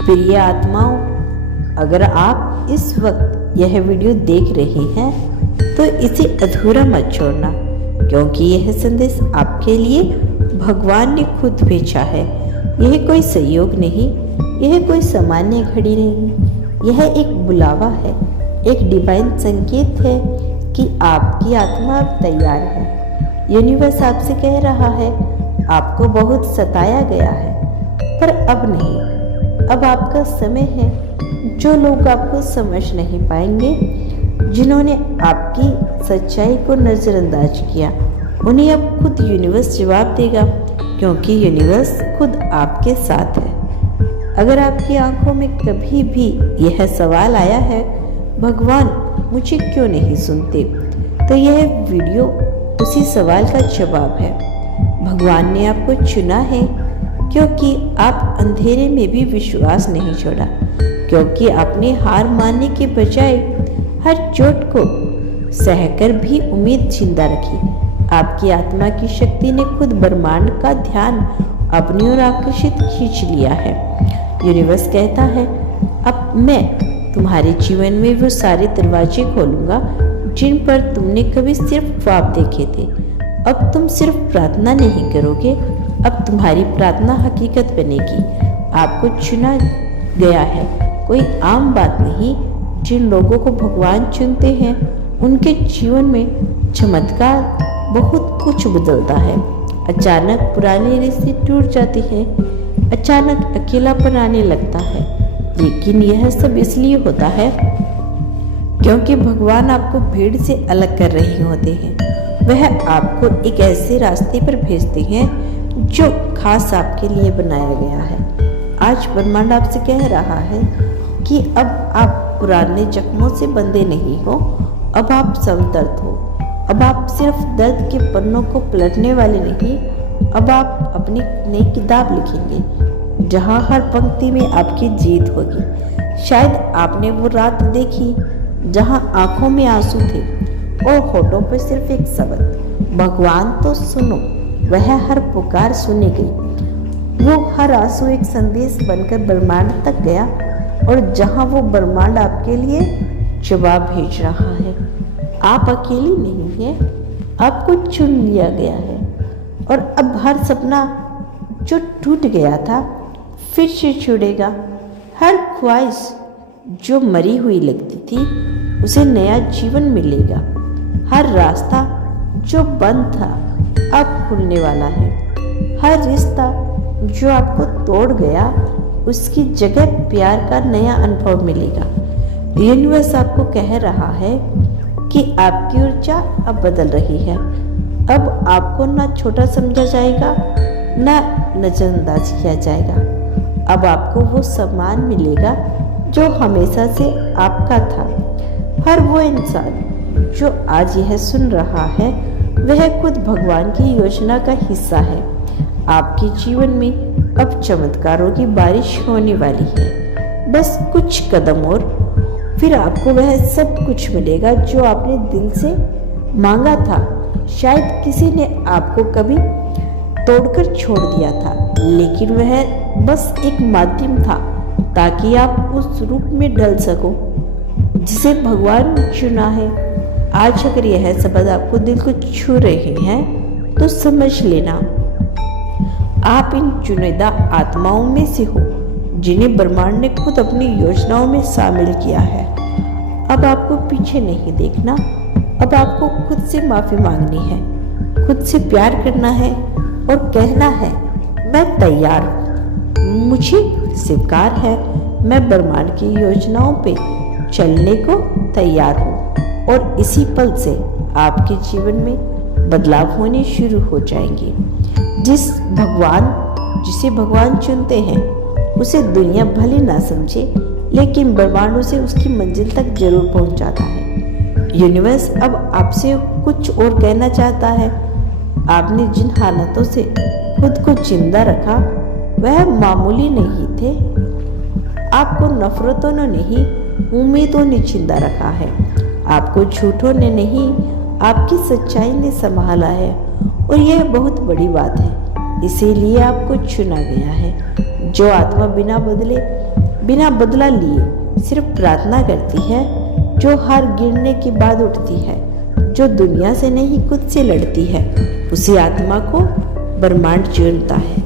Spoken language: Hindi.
प्रिय आत्माओं, अगर आप इस वक्त यह वीडियो देख रहे हैं तो इसे अधूरा मत छोड़ना, क्योंकि यह संदेश आपके लिए भगवान ने खुद भेजा है। यह कोई संयोग नहीं, यह कोई सामान्य घड़ी नहीं, यह एक बुलावा है, एक डिवाइन संकेत है कि आपकी आत्मा अब तैयार है। यूनिवर्स आपसे कह रहा है, आपको बहुत सताया गया है, पर अब नहीं। अब आपका समय है। जो लोग आपको समझ नहीं पाएंगे, जिन्होंने आपकी सच्चाई को नज़रअंदाज किया, उन्हें अब खुद यूनिवर्स जवाब देगा, क्योंकि यूनिवर्स खुद आपके साथ है। अगर आपकी आंखों में कभी भी यह सवाल आया है, भगवान मुझे क्यों नहीं सुनते, तो यह वीडियो उसी सवाल का जवाब है। भगवान ने आपको चुना है क्योंकि आप अंधेरे में भी विश्वास नहीं छोड़ा, क्योंकि आपने हार मानने के बजाय हर चोट को सहकर भी उम्मीद जिंदा रखी। आपकी आत्मा की शक्ति ने खुद ब्रह्मांड का ध्यान अपनी ओर आकर्षित खींच लिया है। यूनिवर्स कहता है, अब मैं तुम्हारे जीवन में वो सारे दरवाजे खोलूंगा जिन पर तुमने कभी सिर्फ ख्वाब देखे थे। अब तुम सिर्फ प्रार्थना नहीं करोगे, अब तुम्हारी प्रार्थना हकीकत बनेगी। आपको चुना गया है, कोई आम बात नहीं। जिन लोगों को भगवान चुनते हैं, उनके जीवन में चमत्कार बहुत कुछ बदलता है। अचानक पुराने रिश्ते टूट जाते हैं, अचानक अकेलापन आने लगता है, लेकिन यह सब इसलिए होता है क्योंकि भगवान आपको भीड़ से अलग कर रहे होते हैं। वह आपको एक ऐसे रास्ते पर भेजते हैं जो खास आपके लिए बनाया गया है। आज ब्रह्मांड आपसे कह रहा है कि अब आप पुराने जख्मों से बंधे नहीं हो, अब आप समदर्द हो। अब आप सिर्फ दर्द के पन्नों को पलटने वाले नहीं, अब आप अपनी नई किताब लिखेंगे जहां हर पंक्ति में आपकी जीत होगी। शायद आपने वो रात देखी जहां आंखों में आंसू थे और होठों पर सिर्फ एक शब्द, भगवान तो सुनो। वह हर पुकार सुनी गई। वो हर आंसू एक संदेश बनकर ब्रह्मांड तक गया, और जहां वो ब्रह्मांड आपके लिए जवाब भेज रहा है। आप अकेली नहीं हैं, आपको चुन लिया गया है। और अब हर सपना जो टूट गया था फिर से जुड़ेगा। हर ख्वाहिश जो मरी हुई लगती थी उसे नया जीवन मिलेगा। हर रास्ता जो बंद था अब खुलने वाला है। हर रिश्ता जो आपको तोड़ गया उसकी जगह प्यार का नया अनुभव मिलेगा। यूनिवर्स आपको कह रहा है कि आपकी ऊर्जा अब बदल रही है। अब आपको ना छोटा समझा जाएगा, ना नजरअंदाज किया जाएगा। अब आपको वो सम्मान मिलेगा जो हमेशा से आपका था। हर वो इंसान जो आज यह सुन रहा है, वह खुद भगवान की योजना का हिस्सा है। आपके जीवन में अब चमत्कारों की बारिश होने वाली है। बस कुछ कदम और, फिर आपको वह सब कुछ मिलेगा जो आपने दिल से मांगा था। शायद किसी ने आपको कभी तोड़कर छोड़ दिया था, लेकिन वह बस एक माध्यम था ताकि आप उस रूप में ढल सको जिसे भगवान ने चुना है। आज अगर यह शब्द आपको दिल को छू रहे हैं तो समझ लेना, आप इन चुनिंदा आत्माओं में से हो जिन्हें ब्रह्मांड ने खुद अपनी योजनाओं में शामिल किया है। अब आपको पीछे नहीं देखना, अब आपको खुद से माफी मांगनी है, खुद से प्यार करना है और कहना है, मैं तैयार हूँ, मुझे स्वीकार है, मैं ब्रह्मांड की योजनाओं पे चलने को तैयार हूँ। और इसी पल से आपके जीवन में बदलाव होने शुरू हो जाएंगे। जिसे भगवान चुनते हैं उसे दुनिया भले ना समझे, लेकिन ब्रह्मांड उसे उसकी मंजिल तक जरूर पहुंचाता है। यूनिवर्स अब आपसे कुछ और कहना चाहता है। आपने जिन हालातों से खुद को जिंदा रखा वह मामूली नहीं थे। आपको नफरतों ने नहीं, उम्मीदों ने जिंदा रखा है। आपको झूठों ने नहीं, आपकी सच्चाई ने संभाला है। और यह बहुत बड़ी बात है। इसीलिए आपको चुना गया है। जो आत्मा बिना बदला लिए सिर्फ प्रार्थना करती है, जो हार गिरने के बाद उठती है, जो दुनिया से नहीं खुद से लड़ती है, उसी आत्मा को ब्रह्मांड चुनता है।